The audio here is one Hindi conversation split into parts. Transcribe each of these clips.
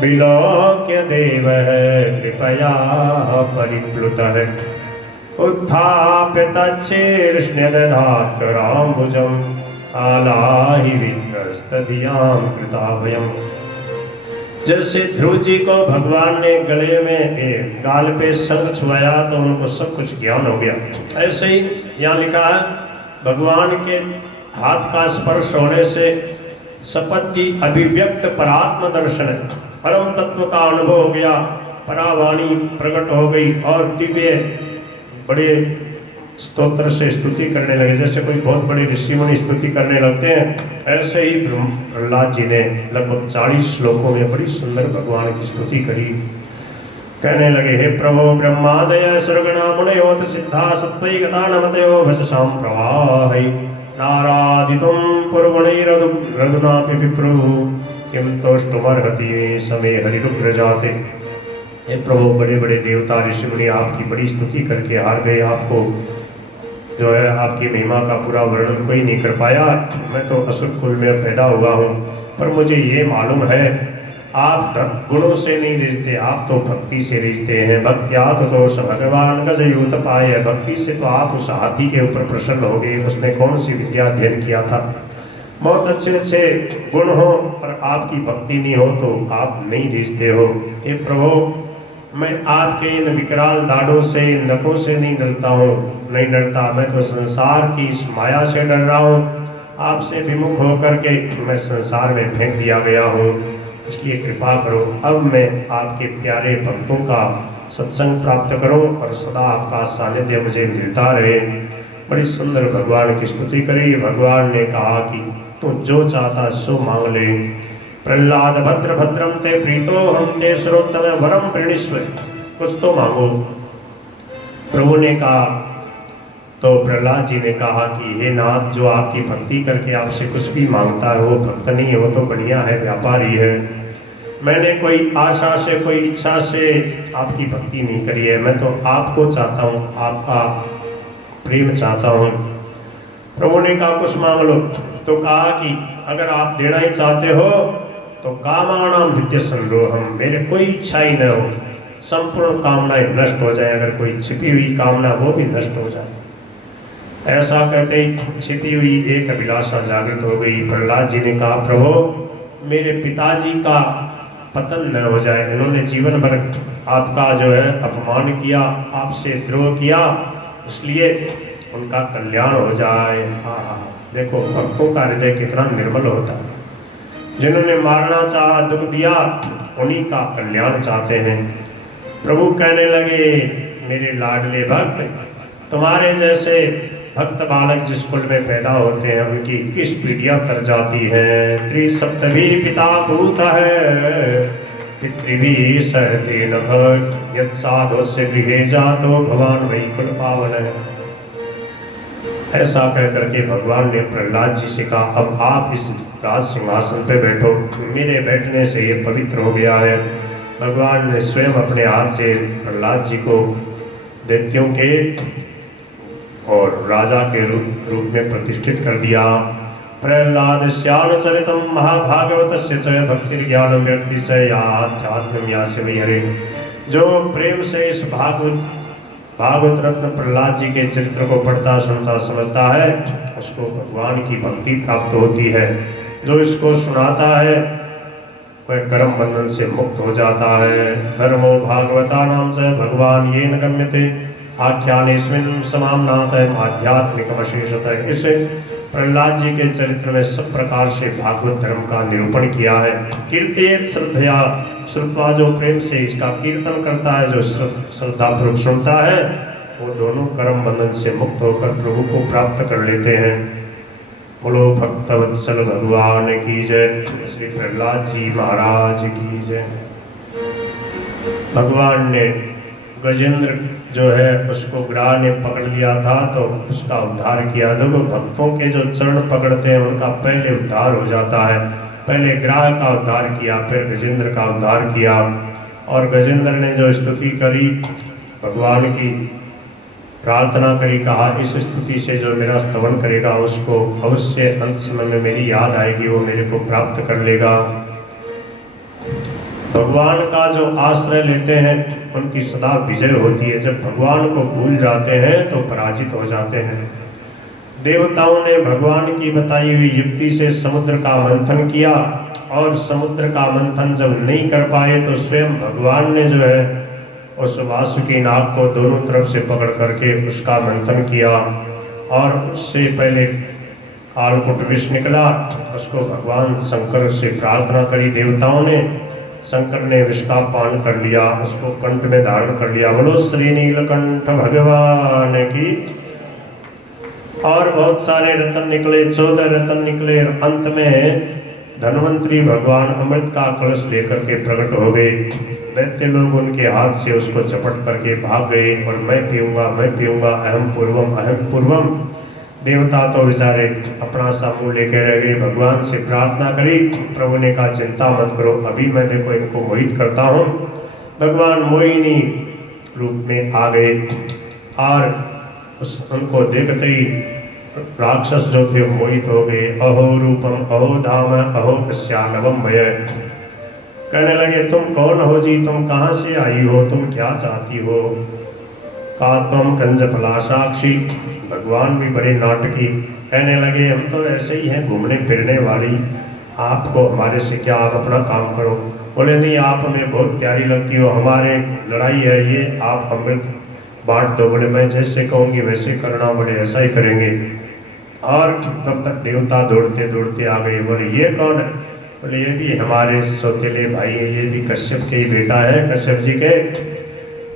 विलोक्य देवः कृपया परिप्लुतः उत्थाप्य तच्छीर्ष्ण्यदधात् कराम्बुजम् आलाहि वित्रस्तधियां कृताभयम्। जैसे ध्रुव जी को भगवान ने गले में गाल पे शंख छुआया तो उनको सब कुछ ज्ञान हो गया, ऐसे ही यहाँ लिखा है भगवान के हाथ का स्पर्श होने से सपत्ति अभिव्यक्त परात्म दर्शन परम तत्व का अनुभव हो गया, परावाणी प्रकट हो गई और दिव्य बड़े स्तोत्र से स्तुति करने लगे। जैसे कोई बहुत बड़े ऋषि मुनि स्तुति करने लगते हैं, ऐसे ही प्रहलाद जी ने लगभग 40 श्लोकों में बड़ी सुंदर भगवान की स्तुति करी। कहने लगे, हे प्रभो ब्रह्मादय सुरगणा मुनयोत सिद्धा सत्वैकता नमतयो भजसां प्रवाहै नारादितुं पुरगुणैरघुनापि विप्रु किं तोष्टुमर्हति समे हरिरुग्र जाते। हे प्रभु, बड़े बड़े देवता ऋषि मुनि आपकी बड़ी स्तुति करके हार गए, आपको जो है आपकी महिमा का पूरा वर्णन कोई नहीं कर पाया। मैं तो असुर कुल में पैदा हुआ हूँ, पर मुझे ये मालूम है आप गुणों से नहीं रिझते, आप तो भक्ति से रिझते हैं। भक्त्यात् दोष भगवान गजयूत पाए, भक्ति से तो आप उस हाथी के ऊपर प्रसन्न हो गए। उसने कौन सी विद्या अध्ययन किया था? बहुत अच्छे अच्छे गुण हो पर आपकी भक्ति नहीं हो तो आप नहीं रिझते हो। हे प्रभु, मैं आपके इन विकराल दाढ़ों से, नखों से नहीं डरता हूँ, नहीं डरता। मैं तो संसार की इस माया से डर रहा हूँ। आपसे विमुख होकर के मैं संसार में फेंक दिया गया हूँ, इसलिए कृपा करो। अब मैं आपके प्यारे भक्तों का सत्संग प्राप्त करूँ और सदा आपका सानिध्य मुझे मिलता रहे। बड़ी सुंदर भगवान की स्तुति करी। भगवान ने कहा कि तू जो चाहता सो मांग ले। प्रहलाद भद्र भद्रम ते प्रीतो हम ते सुरोत्तम वरम प्रणीश्व, कुछ तो मांगो। प्रभु ने कहा, तो प्रहलाद जी ने कहा कि हे नाथ, जो आपकी भक्ति करके आपसे कुछ भी मांगता है वो भक्त नहीं है, वो तो बढ़िया है, व्यापारी है। मैंने कोई आशा से, कोई इच्छा से आपकी भक्ति नहीं करी है, मैं तो आपको चाहता हूँ, आपका प्रेम चाहता हूँ। प्रभु ने कहा कुछ मांग लो। तो कहा कि अगर आप देना ही चाहते हो तो कामानां विद्य संरोहम, मेरे कोई इच्छा ही न हो, संपूर्ण कामनाएं नष्ट हो जाए। अगर कोई छिपी हुई कामना वो भी नष्ट हो जाए। ऐसा कहते ही छिपी हुई एक अभिलाषा जागृत हो गई। प्रहलाद जी ने कहा, प्रभु, मेरे पिताजी का पतन न हो जाए, इन्होंने जीवन भर आपका जो है अपमान किया, आपसे द्रोह किया, इसलिए उनका कल्याण हो जाए। देखो भक्तों का हृदय कितना निर्मल होता है। जिन्होंने मारना चाहा, दुख दिया, उन्हीं का कल्याण चाहते हैं। प्रभु कहने लगे, मेरे लाडले भक्त, तुम्हारे जैसे भक्त बालक जिस कुल में पैदा होते हैं उनकी 21 पीढ़ियां तर जाती हैं। त्रिसप्तमी पिता भूत है पितृभि सहते नभ यत् साधुस्य गृहे जातो भगवान वही कुल पावन है। ऐसा कह करके भगवान ने प्रहलाद जी से कहा, अब आप इस राज सिंहासन पे बैठो। मेरे बैठने से ये पवित्र हो गया है। भगवान ने स्वयं अपने हाथ से प्रहलाद जी को दैत्यों के और राजा के रूप में प्रतिष्ठित कर दिया। प्रहलाद श्यामचरितम महाभागवतस्य च भक्तिर्ज्ञानम व्यक्ति च याध्यात्म यास्य हरे। जो प्रेम से इस भागवत रत्न प्रहलाद जी के चरित्र को पढ़ता, सुनता, समझता है, उसको भगवान की भक्ति प्राप्त होती है। जो इसको सुनाता है वह कर्म बंधन से मुक्त हो जाता है। धर्मो भागवता नाम से भगवान ये न गम्यते आख्यानेस्मिन् समाम्नातः आध्यात्मिकमशेषतः। इस प्रहलाद जी के चरित्र में सब प्रकार से भागवत धर्म का निरूपण किया है। कीर्तेत श्रद्धया श्रुत्वा, जो प्रेम से इसका कीर्तन करता है, जो श्रद्धापूर्वक सुनता है, वो दोनों कर्म बंधन से मुक्त होकर प्रभु को प्राप्त कर लेते हैं। बोलो भक्तवत्सल भगवान की जय। श्री प्रहलाद जी महाराज की जय। भगवान ने गजेंद्र जो है उसको ग्राह ने पकड़ लिया था तो उसका उद्धार किया। देखो भक्तों के जो चरण पकड़ते हैं उनका पहले उद्धार हो जाता है। पहले ग्राह का उद्धार किया, फिर गजेंद्र का उद्धार किया। और गजेंद्र ने जो स्तुति करी, भगवान की प्रार्थना करी, कहा इस स्तुति से जो मेरा स्तवन करेगा उसको अवश्य अंत समय में मेरी याद आएगी, वो मेरे को प्राप्त कर लेगा। भगवान का जो आश्रय लेते हैं उनकी सदा विजय होती है। जब भगवान को भूल जाते हैं तो पराजित हो जाते हैं। देवताओं ने भगवान की बताई हुई युक्ति से समुद्र का मंथन किया, और समुद्र का मंथन जब नहीं कर पाए तो स्वयं भगवान ने जो है उस वासुकी नाग को दोनों तरफ से पकड़ करके उसका मंथन किया, और उससे पहले कालकूट विष निकला। उसको भगवान शंकर से प्रार्थना करी देवताओं ने, शंकर ने विष का पान कर लिया, उसको कंठ में धारण कर लिया। बोलो श्री नीलकंठ भगवान की। और बहुत सारे रतन निकले, 14 रतन निकले। अंत में धन्वंतरी भगवान अमृत का कलश लेकर के प्रकट हो गए। दैत्य लोग उनके हाथ से उसको चपट करके भाग गए, और मैं पीऊंगा, अहम पूर्वम। देवता तो बेचारे अपना सा मुंह लेके रह गए। भगवान से प्रार्थना करी, प्रभु ने कहा चिंता मत करो, अभी मैं देखो इनको मोहित करता हूँ। भगवान मोहिनी रूप में आ गए, और उनको देखते ही राक्षस जो थे मोहित हो गए। अहो रूपम अहो धाम अहो कश्यानवम भय। कहने लगे तुम कौन हो जी, तुम कहाँ से आई हो, तुम क्या चाहती हो। का तुम कंज फलासाक्षी। भगवान भी बड़े नाटकी, कहने लगे हम तो ऐसे ही हैं घूमने फिरने वाली, आपको हमारे से क्या, आप अपना काम करो। बोले नहीं, आप हमें बहुत प्यारी लगती हो, हमारे लड़ाई है ये, आप अमृत बांट दो। बोले मैं जैसे कहूँगी वैसे करना। बोले ऐसा ही करेंगे। और तब तक देवता दौड़ते दौड़ते आ गए। बोले ये कौन है। बोले ये भी हमारे सौतेले भाई है, ये भी कश्यप के ही बेटा है, कश्यप जी के।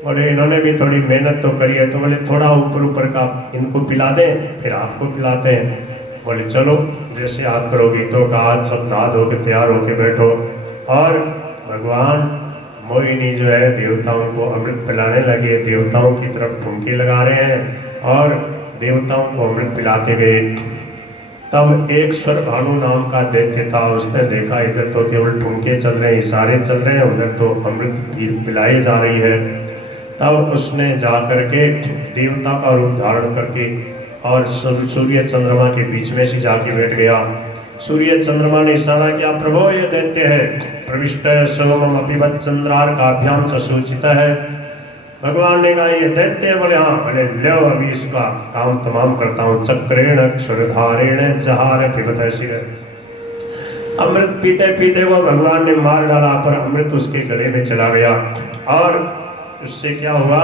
बोले इन्होंने भी थोड़ी मेहनत तो करी है, तो बोले थोड़ा ऊपर ऊपर का इनको पिला दें, फिर आपको पिलाते हैं। बोले चलो जैसे आप करोगी। तो कहा सब नहा धो के तैयार होके बैठो। और भगवान मोहिनी जो है देवताओं को अमृत पिलाने लगे, देवताओं की तरफ ठुमके लगा रहे हैं, और देवताओं को अमृत पिलाते गए। तब एक स्वर भानु नाम का दैत्य था, उसने देखा इधर तो केवल ठुमके चल रहे हैं, इशारे चल रहे हैं, उधर तो अमृत पिलाई जा रही है। तब उसने जा करके देवता का रूप धारण करके और सूर्य चंद्रमा के बीच में से जाके बैठ गया। सूर्य चंद्रमा ने इशारा किया, प्रभो ये दैत्य है, प्रविष्ट सोमम अपिबत चंद्रार्काभ्याम च सूचित है। भगवान ने कहा ये दैत्य। बोले हाँ। बोले लो अभी इसका काम तमाम करता हूँ। चक्रेण क्षुरधारेण जहार पिबत शिर। अमृत पीते पीते वो भगवान ने मार डाला, पर अमृत उसके गले में चला गया। और उससे क्या हुआ।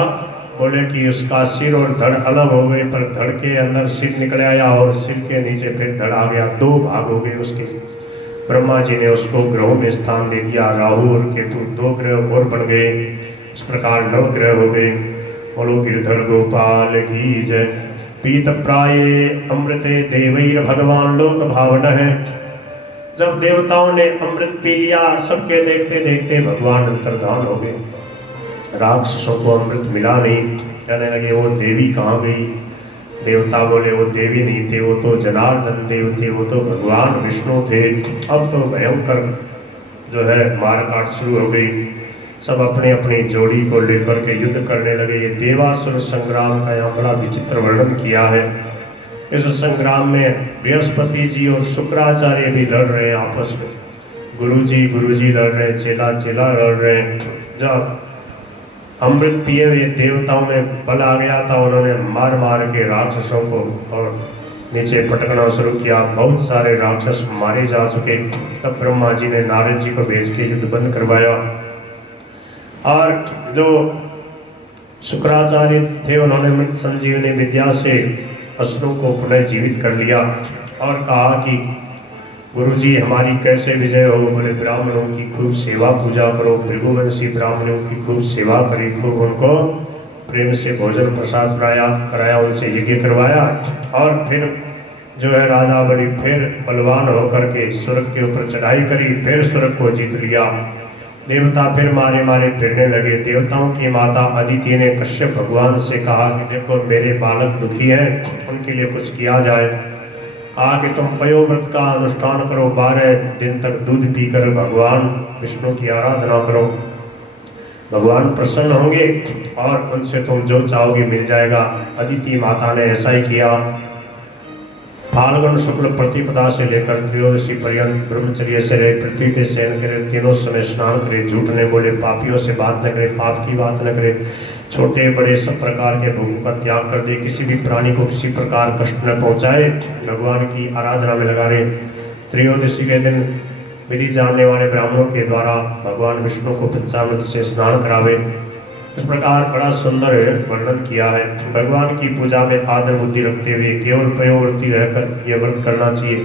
बोले कि उसका सिर और धड़ अलग हो गए, पर धड़ के अंदर सिर निकल आया और सिर के नीचे फिर धड़ आ गया, 2 भाग हो गए उसके। ब्रह्मा जी ने उसको ग्रहों में स्थान दे दिया, राहु और केतु 2 ग्रह और बन गए। इस प्रकार 9 ग्रह हो गए। बोलो गिरधर गोपाल की जय। पीत प्राये अमृते देवैर भगवान लोक भावन है। जब देवताओं ने अमृत पी लिया, सबके देखते देखते भगवान अंतर्धान हो गए। राक्षसों को अमृत मिला नहीं। कहने लगे वो देवी कहाँ गई। देवता बोले वो देवी नहीं थे, वो तो जनार्दन देव थे, वो तो भगवान विष्णु थे। अब तो भयंकर जो है मार काट शुरू हो गई। सब अपने अपनी जोड़ी को लेकर के युद्ध करने लगे। ये देवासुर संग्राम का यहाँ बड़ा विचित्र वर्णन किया है। इस संग्राम में बृहस्पति जी और शुक्राचार्य भी लड़ रहे हैं आपस में। गुरु जी लड़ रहे हैं, चेला लड़ रहे हैं। जब अमृत पिए हुए देवताओं में बल आ गया था, उन्होंने मार मार के राक्षसों को और नीचे पटकना शुरू किया। बहुत सारे राक्षस मारे जा चुके। तब ब्रह्मा जी ने नारद जी को भेज के युद्ध बंद करवाया, और जो शुक्राचार्य थे उन्होंने मृत संजीवनी विद्या से असुरों को पुनः जीवित कर लिया और कहा कि गुरुजी हमारी कैसे विजय हो। बोले ब्राह्मणों की खूब सेवा पूजा करो। भृगुवंशी ब्राह्मणों की खूब सेवा करी, खूब उनको प्रेम से भोजन प्रसाद कराया, उनसे यज्ञ करवाया। और फिर जो है राजा बड़ी फिर बलवान होकर के स्वर्ग के ऊपर चढ़ाई करी, फिर स्वर्ग को जीत लिया। देवता फिर मारे मारे फिरने लगे। देवताओं की माता अदिति ने कश्यप भगवान से कहा कि देखो मेरे बालक दुखी हैं, उनके लिए कुछ किया जाए। कहा कि तुम पयोव्रत का अनुष्ठान करो, 12 दिन तक दूध पीकर भगवान विष्णु की आराधना करो, भगवान प्रसन्न होंगे और उनसे तुम जो चाहोगे मिल जाएगा। अदिति माता ने ऐसा ही किया। फाल्गुन शुक्ल प्रतिपदा से लेकर त्रयोदशी पर्यंत ब्रह्मचर्य से रहे, पृथ्वी पे शयन करे, तीनों समय स्नान करे, झूठ नहीं बोले, पापियों से बात न करे, पाप की बात न करे, छोटे बड़े सब प्रकार के भोगों का त्याग कर दे, किसी भी प्राणी को किसी प्रकार कष्ट न पहुंचाए, भगवान की आराधना में लगा रहे। त्रयोदशी के दिन विधि जानने वाले ब्राह्मणों के द्वारा भगवान विष्णु को पंचामृत से स्नान करावे। इस प्रकार बड़ा सुंदर वर्णन किया है। भगवान की पूजा में आदर बुद्धि रखते हुए केवल प्रयोवृत्ति रहकर यह व्रत करना चाहिए।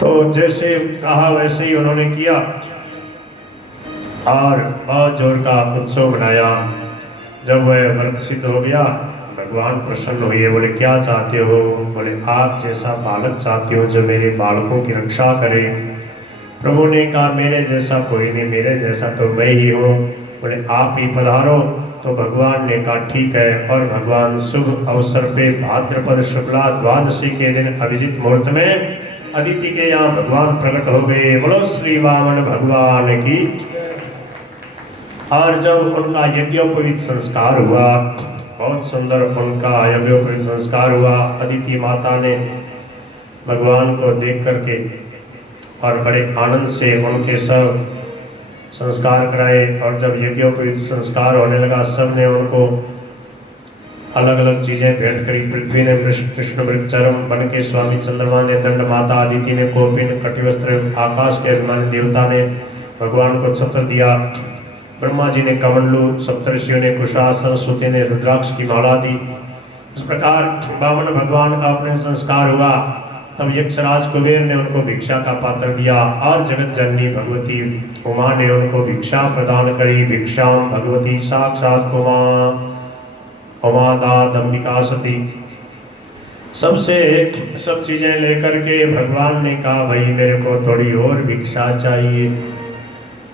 तो जैसे कहा वैसे ही उन्होंने किया और बहुत जोर का उत्सव बनाया। जब वह व्रत सिद्ध हो गया, भगवान प्रसन्न हुए, बोले क्या चाहते हो? बोले आप जैसा बालक चाहती हो जो मेरे बालकों की रक्षा करे। प्रभु ने कहा मेरे जैसा कोई नहीं, मेरे जैसा तो मैं ही हूँ। बोले आप ही पधारो। तो भगवान ने कहा ठीक है। और भगवान शुभ अवसर पे भाद्रपद शुक्ला द्वादशी के दिन अभिजित मुहूर्त में अदिति के यहाँ भगवान प्रकट हो गए। बोलो श्री वामन भगवान की। और जब उनका यज्ञोपवीत संस्कार हुआ, बहुत सुंदर उनका यज्ञोपवीत संस्कार हुआ, अदिति माता ने भगवान को देख करके और बड़े आनंद से उनके सब संस्कार कराए। और जब यज्ञोपवीत संस्कार होने लगा, सब ने उनको अलग अलग चीजें भेंट करी। पृथ्वी ने कृष्ण वृक्षचरम, वन के स्वामी चंद्रमा ने दंड, माता अदिति ने कोपिन कटिवस्त्र, आकाश के अभिमानी देवता ने भगवान को छत्र दिया, ब्रह्मा जी ने कमंडलू, सप्तर्षियों ने कुशासन, सरस्वती ने रुद्राक्ष की माला दी। इस प्रकार वामन भगवान का अपने संस्कार हुआ। तब यक्षराज कुबेर ने उनको भिक्षा का पात्र दिया और जगत जननी भगवती उमा ने उनको भिक्षा प्रदान करी। भिक्षाम भगवती साक्षात उमा, उमा दादंबिका सती। सबसे सब चीजें लेकर के भगवान ने कहा भाई मेरे को थोड़ी और भिक्षा चाहिए।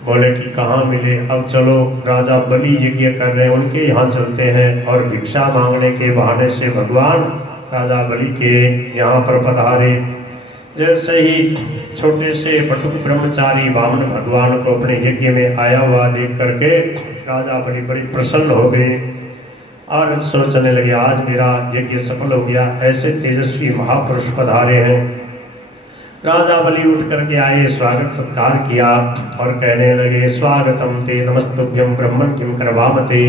बोले कि कहाँ मिले? अब चलो राजा बलि यज्ञ कर रहे हैं, उनके यहाँ चलते हैं। और भिक्षा मांगने के बहाने से भगवान राजा बलि के यहाँ पर पधारे। जैसे ही छोटे से बटुक ब्रह्मचारी वामन भगवान को अपने यज्ञ में आया हुआ देख करके राजा बलि बड़ी प्रसन्न हो गए और सोचने लगे आज मेरा यज्ञ सफल हो गया, ऐसे तेजस्वी महापुरुष पधारे हैं। राजा बलि उठ करके आए, स्वागत सत्कार किया और कहने लगे स्वागतम ते नमस्तुभ्यं ब्रह्मन् किं करवामते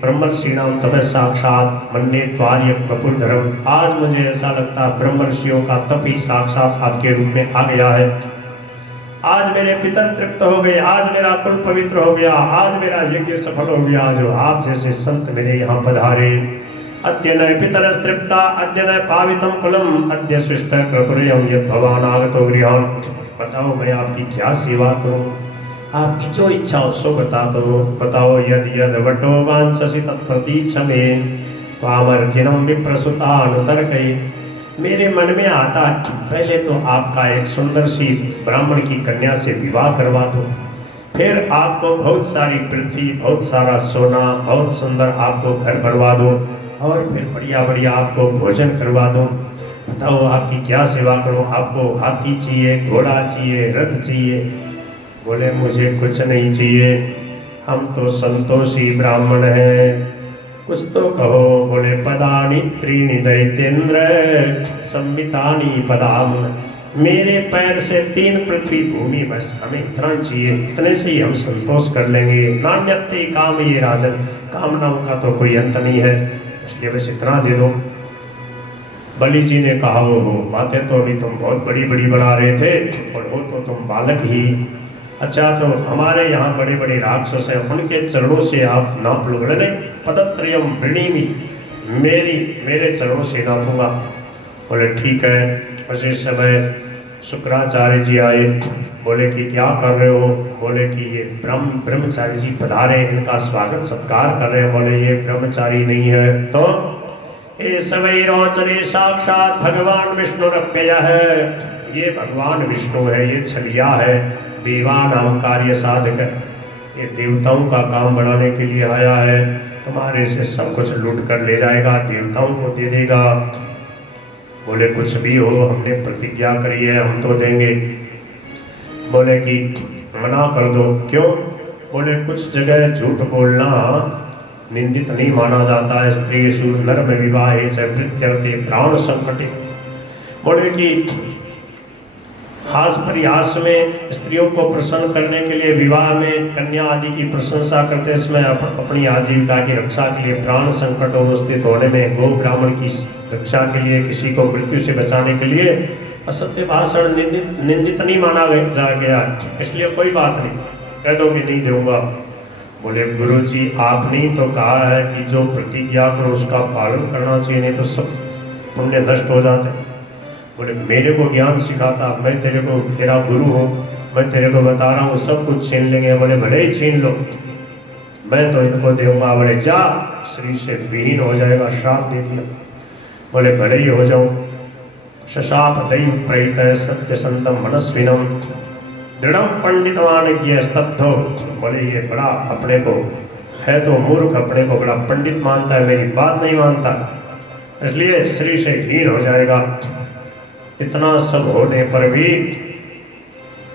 ब्रह्मर्षिणां तपः साक्षात् मन्ये त्वार्य वपुर्धरम्। आज मुझे ऐसा लगता है ब्रह्मर्षियों का तप ही साक्षात आपके रूप में आ गया है। आज मेरे पितर तृप्त हो गए, आज मेरा कुल पवित्र हो गया, आज मेरा यज्ञ सफल हो गया जो आप जैसे संत मेरे यहाँ पधारे। अद्य न पितरस्तृप्ता अद्य न पावितं कुलम अद्य शिष्ट क्रतुर्यं यद् भवान् आगतो गृहान्। बताओ मैं आपकी क्या सेवा करूं? आपकी जो इच्छा हो सो बता दो। बताओ यद यद वटो वांछसि तत्प्रतीच्छ मे त्वामर्थिनं विप्रसुतानुतर्कै। मेरे मन में आता पहले तो आपका एक सुंदर सी ब्राह्मण की कन्या से विवाह करवा दो, फिर आपको बहुत सारी पृथ्वी, बहुत सारा सोना, बहुत सुंदर आपको घर बनवा दो और फिर बढ़िया बढ़िया आपको भोजन करवा दूं। बताओ आपकी क्या सेवा करूं? आपको हाथी चाहिए, घोड़ा चाहिए, रथ चाहिए? बोले मुझे कुछ नहीं चाहिए, हम तो संतोषी ब्राह्मण हैं, कुछ तो कहो। बोले पदानि त्रीणि दैतेन्द्र संवितानि पदाम। मेरे पैर से 3 पृथ्वी भूमि, बस हमें इतना चाहिए, इतने से ही हम संतोष कर लेंगे। नान्यते काम ये राजन, कामनाओं का तो कोई अंत नहीं है, इसलिए बस इतना दे दो। बलि जी ने कहा वो बातें तो अभी तुम बहुत बड़ी बड़ी बना रहे थे और हो तो तुम बालक ही। अच्छा तो हमारे यहाँ बड़े बड़े राक्षस हैं, उनके चरणों से आप नाप लो। बोले नहीं, पदत्रयम वृणीमि, मेरे चरणों से नापूंगा। बोले ठीक है। उसी समय शुक्राचार्य जी आए, बोले कि क्या कर रहे हो? बोले कि ये ब्रह्मचारी जी पधारे, इनका स्वागत सत्कार कर रहे हैं। बोले ये ब्रह्मचारी नहीं है तो ये सवै रोचने साक्षात भगवान विष्णु रप्यय है, ये भगवान विष्णु है, ये छलिया है, देवानाम कार्य साधक, ये देवताओं का काम बढ़ाने के लिए आया है, तुम्हारे से सब कुछ लूट कर ले जाएगा, देवताओं को दे देगा। बोले कुछ भी हो, हमने प्रतिज्ञा करी है, हम तो देंगे। बोले कि मना कर दो। क्यों? बोले कुछ जगह झूठ बोलना निंदित नहीं माना जाता है। स्त्री सूर नर में विवाहे च प्रत्यर्थे प्राण संकटे। बोले कि हास परिहास में स्त्रियों को प्रसन्न करने के लिए विवाह में कन्या आदि की प्रशंसा करते समय अपनी आजीविका की रक्षा के लिए प्राण संकट अवस्थित होने में गो ब्राह्मण की रक्षा के लिए किसी को मृत्यु से बचाने के लिए असत्य भाषण निंदित नहीं माना जा गया, इसलिए कोई बात नहीं, कह दो कि नहीं दूंगा। बोले गुरु जी आपने ही तो कहा है कि जो प्रतिज्ञा करो उसका पालन करना चाहिए, नहीं तो सब पुण्य नष्ट हो जाते। बोले मेरे को ज्ञान सिखाता, मैं तेरे को तेरा गुरु हूँ, मैं तेरे को बता रहा हूँ सब कुछ छीन लेंगे। बोले भले ही छीन लो, मैं तो इनको दूंगा। बोले जा, शरीर से विहीन हो जाएगा, श्राप दे दिया। बोले भले ही हो जाऊं। शशाप दैव प्रेत सत्य संतम मनस्विनम दृढ़ पंडितवान स्तब्धो। बोले ये बड़ा अपने को है तो मूर्ख, अपने को बड़ा पंडित मानता है, मेरी बात नहीं मानता, इसलिए शरीर से हीन हो जाएगा। इतना सब होने पर भी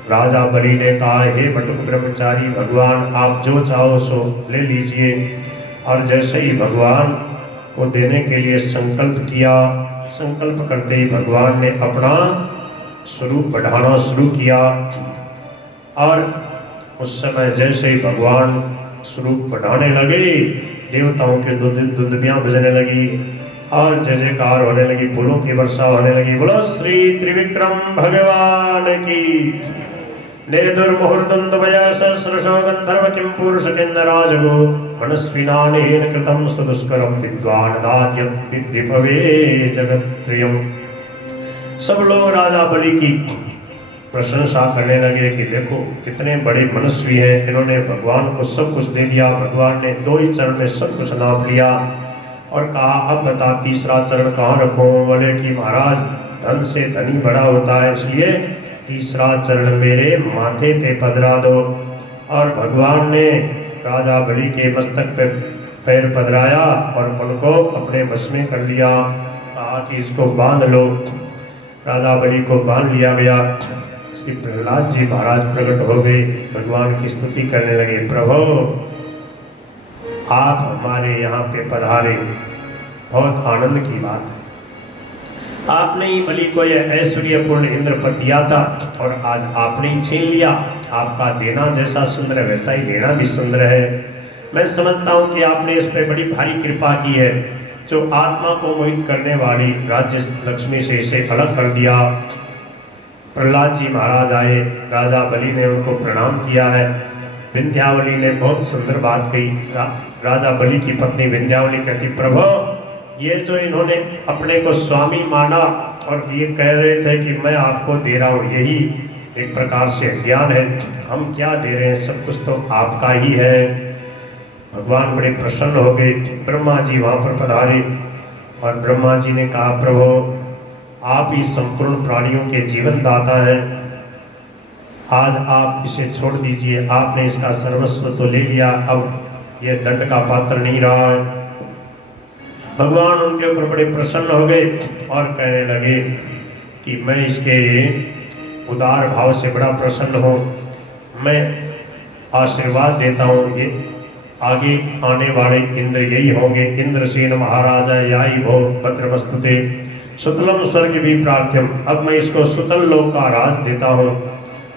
राजा बलि ने कहा, हे बटुक ब्रह्मचारी, भगवान आप जो चाहो सो ले लीजिए। और जैसे ही भगवान को देने के लिए संकल्प किया, संकल्प करते ही भगवान ने अपना स्वरूप बढ़ाना शुरू किया। और उस समय जैसे ही भगवान स्वरूप बढ़ाने लगे, देवताओं के दुंदुभियां बजने लगी और जय जयकार होने लगी, फूलों की वर्षा होने लगी। बोलो श्री त्रिविक्रम भगवान की। नेदुर्मुहुर्दन्तवया सहस्रशो गन्धर्व किं पुरुष किन्नराजगो मनस्विनानेन कृतं सुदुष्करं विद्वान् दाद्यत् विद्विपवे जगत्त्रयम्। सब लोग राजा बलि की प्रशंसा करने लगे कि देखो कितने बड़े मनस्वी हैं, इन्होंने भगवान को सब कुछ दे दिया। भगवान ने 2 ही चरण में सब कुछ नाप लिया और कहा अब बता तीसरा चरण कहाँ रखूं। बोले कि महाराज धन से धनी बड़ा होता है, इसलिए तीसरा चरण मेरे माथे पे पधरा दो। और भगवान ने राजा बलि के मस्तक पे पैर पधराया और उनको अपने वश में कर लिया। कहा कि इसको बांध लो। राजा बलि को बांध लिया गया। श्री प्रहलाद जी महाराज प्रकट हो गए, भगवान की स्तुति करने लगे, प्रभु आप हमारे यहाँ पे पधारे, बहुत आनंद की बात है। आपने ही बलि को यह ऐश्वर्यपूर्ण इंद्र पद दिया था और आज आपने ही छीन लिया। आपका देना जैसा सुंदर है वैसा ही लेना भी सुंदर है। मैं समझता हूँ कि आपने इस पर बड़ी भारी कृपा की है, जो आत्मा को मोहित करने वाली राज्य लक्ष्मी से इसे अलग कर दिया। प्रहलाद जी महाराज आए, राजा बलि ने उनको प्रणाम किया है। विंध्यावली ने बहुत सुंदर बात कही। राजा बलि की पत्नी विंध्यावली कहती, प्रभु ये जो इन्होंने अपने को स्वामी माना और ये कह रहे थे कि मैं आपको दे रहा हूँ, यही एक प्रकार से ज्ञान है। हम क्या दे रहे हैं, सब कुछ तो आपका ही है। भगवान बड़े प्रसन्न हो गए। ब्रह्मा जी वहाँ पर पधारे और ब्रह्मा जी ने कहा, प्रभु आप ही संपूर्ण प्राणियों के जीवन दाता हैं, आज आप इसे छोड़ दीजिए। आपने इसका सर्वस्व तो ले लिया, अब यह दंड का पात्र नहीं रहा है। भगवान उनके ऊपर बड़े प्रसन्न हो गए और कहने लगे कि मैं इसके उदार भाव से बड़ा प्रसन्न हूँ, मैं आशीर्वाद देता हूँ, ये आगे आने वाले इंद्र यही होंगे। इंद्रसेन महाराजा याई भो भद्रमस्तुते सुतलम स्वर्ग भी प्रार्थ्यम। अब मैं इसको सुतल लोक का राज देता हूँ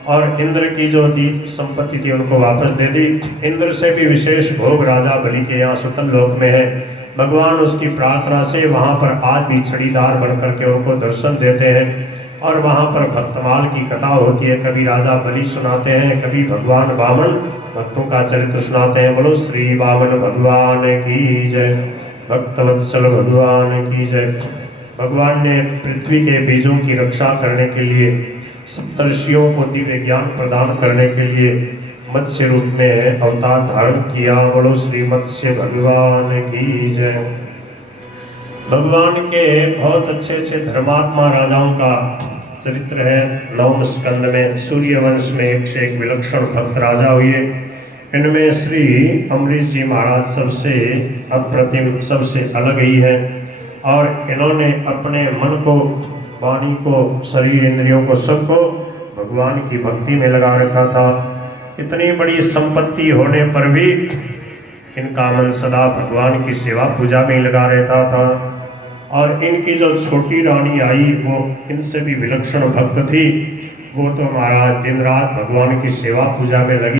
और इंद्र की जो दी संपत्ति थी उनको वापस दे दी। इंद्र से भी विशेष भोग राजा बलि के यहाँ सुतल लोक में है। भगवान उसकी प्रार्थना से वहाँ पर आज भी छड़ीदार बन करके उनको दर्शन देते हैं और वहाँ पर भक्तमाल की कथा होती है। कभी राजा बलि सुनाते हैं, कभी भगवान वामन भक्तों का चरित्र सुनाते हैं। बोलो श्री वामन भगवान की जय, भक्तवत्सल भगवान की जय। भगवान ने पृथ्वी के बीजों की रक्षा करने के लिए, सप्तर्षियों को दिव्य ज्ञान प्रदान करने के लिए मत्स्य रूप में अवतार धारण किया। बोलो श्री मत्स्य भगवान की जय। भगवान के बहुत अच्छे अच्छे धर्मात्मा राजाओं का चरित्र है। 9वें स्कंद में सूर्यवंश में एक से एक विलक्षण भक्त राजा हुए। इनमें श्री अमरीश जी महाराज सबसे अप्रतिम, सबसे अलग ही है और इन्होंने अपने मन को, वाणी को, शरीर इंद्रियों को, सबको भगवान की भक्ति में लगा रखा था। इतनी बड़ी संपत्ति होने पर भी इनका मन सदा भगवान की सेवा पूजा में लगा रहता था। और इनकी जो छोटी रानी आई वो इनसे भी विलक्षण भक्त थी। वो तो महाराज दिन रात भगवान की सेवा पूजा में लगी।